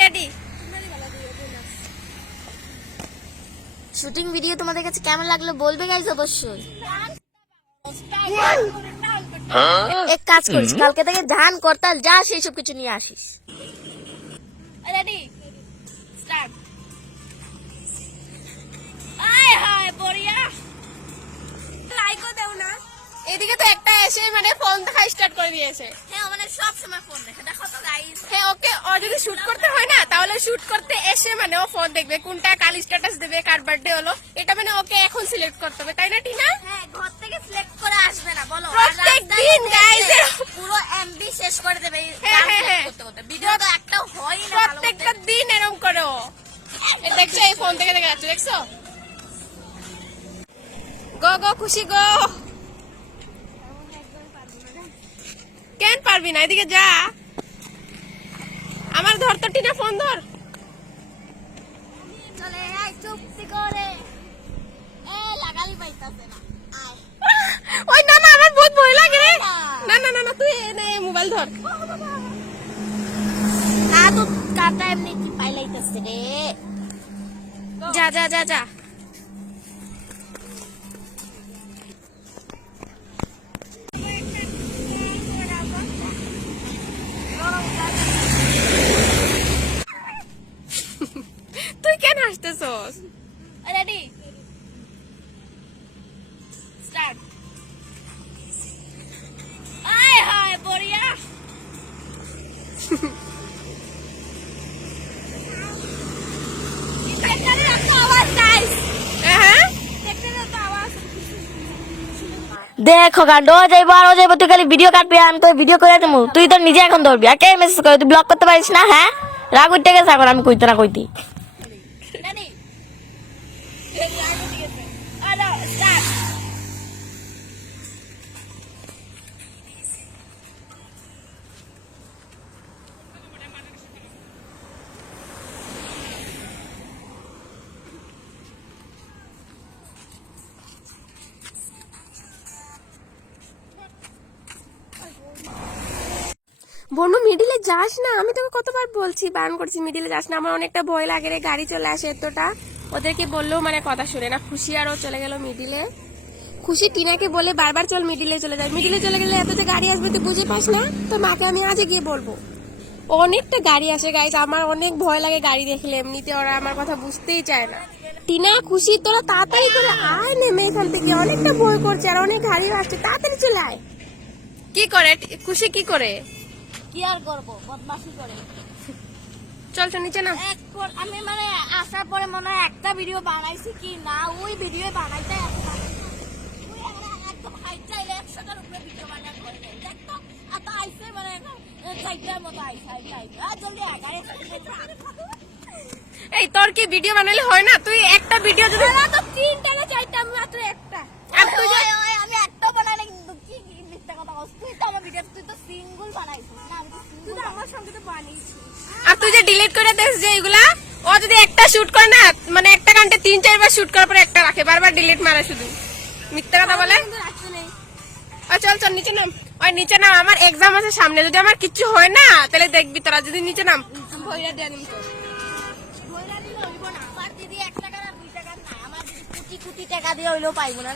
Ready. Shooting video তোমাদের কাছে কেমন লাগলো বলবে গাইজ অবশ্যই। এক কাজ করিস, কালকে থেকে ধান করতাল যা সেই সব কিছু নিয়ে আসিস। Ready start. আয় হায় বড়িয়া, লাইকও দাও না। এদিকে তো একটা এসে মানে ফোন দেখা স্টার্ট করে দিয়েছে। হ্যাঁ মানে সব সময় ফোন দেখে, দেখো তো গাইজ। হ্যাঁ ওকে, ও যদি শুট করতে হয় না তাহলে শুট করতে এসে মানে ও ফোন দেখবে কোনটা কাল স্ট্যাটাস দেবে, কার বার্থডে হলো, এটা মানে ওকে এখন সিলেক্ট করতে হবে, তাই না টিনা? হ্যাঁ, ঘর থেকে সিলেক্ট করে আসবে না বলো, প্রত্যেকদিন গাইজ পুরো এমবি শেষ করে দেবে হ্যাঁ, হ্যাঁ, হ্যাঁ। করতে করতে। ভিডিও তো একটাও হয়ই না ভালো মতো। প্রত্যেকটা দিন এরকম করে ও। দেখছো এই ফোন থেকে দেখে যাচ্ছে, দেখছো? গো গো খুশি গো। কেন পারবি না? এদিকে যা, আমার ধর তো টিনা, ফোন ধর। চলে আয় চুপটি করে, এ লাগালি পাইতাছে না। আয় ওই না না, আমার বহুত ভয় লাগে রে। না না না না, তুই নে মোবাইল ধর। না তো কাটা এমনি কি পাইলাইতাছে রে। যা যা যা যা। তুই কেন হাসতেছস? Ready start. আয় হায় বড়িয়া। ট্রেক্টরের একটা আওয়াজ গাইস, হ্যাঁ ট্রেক্টরের একটা আওয়াজ। দেখো কাণ্ড, ও যাইবো আর ও যাইবো, তুই খালি ভিডিও কাটবি, আমি তো ভিডিও করে দেবো, তুই তো নিজে এখন ধরবি আর কে মেসেজ করে, তুই ব্লক করতে পারিস না? হ্যাঁ রাগ উঠতে গেছে এখন, আমি কইতে না কইতি। বনু মিডিলে যাস না, আমি তোকে কতবার বলছি, বারণ করছি মিডিলে যাস না, আমার অনেকটা ভয় লাগে রে, গাড়ি চলে আসে এতটা। ওদেরকে বললেও মানে কথা শুনে না। খুশি আরও চলে গেল মিডিলে। খুশি টিনাকে বলে বারবার চল মিডিলে চলে যায়, মিডিলে চলে গেলে এত যে গাড়ি আসবে তুই বুঝে পাস না? তো মাকে আমি আজকে গিয়ে বলবো। অনেকটা গাড়ি আসে গাইস, আমার অনেক ভয় লাগে গাড়ি দেখলে, এমনিতে ওরা আমার কথা বুঝতেই চায় না। টিনা খুশি তোরা তাড়াতাড়ি করে আয় নেমে এখান থেকে, অনেকটা ভয় করছে আর অনেক গাড়ি আসছে, তাড়াতাড়ি চলে আয়। কি করে খুশি, কি করে? কি আর করবো, বদমাশি করে। চল চল নিচে না। আমি মানে আসার পরে মনে হয় একটা ভিডিও বানাইছি কি না, ওই ভিডিও বানাইতে একদম হাইট চাইলে 100টার উপরে ভিডিও বানাই করে দেখতো। এত আইসে মানে 4টার মতো আইসে আর জলদি আগায়। এই তোর কি ভিডিও বানাইলে হয় না? তুই একটা ভিডিও যদি না তো 3টা না 4টা, আমি মাত্র একটা। আর তুই যে আমি একটা বানাইলে কিন্তু কি মিথ্যা কথা বলছিস, তুই তো আমার ভিডিও তুই তো সিঙ্গেল বানাইছিস না, আমি তো তুই তো আমার সঙ্গে তো বানিয়েছিস। আর তুই যে ডিলিট করে দিস যে এগুলা, ও যদি একটা শুট করে না মানে একটা গানটা 3-4 বার শুট করার পরে একটা রাখে, বারবার ডিলিট মারে শুধু মিথ্যা কথা বলে। চল চল নিচে নাম, ওই নিচে নাম, আমার এক্সাম আছে সামনে, যদি আমার কিছু হয় না তাহলে দেখবি তোরা, যদি নিচে নাম। ভয়রা দিয়ে নিম তো দিদি 1 টাকা না 2 টাকা না, আমার দিদি কোটি কোটি টাকা দিয়ে হইলেও পাইবো না।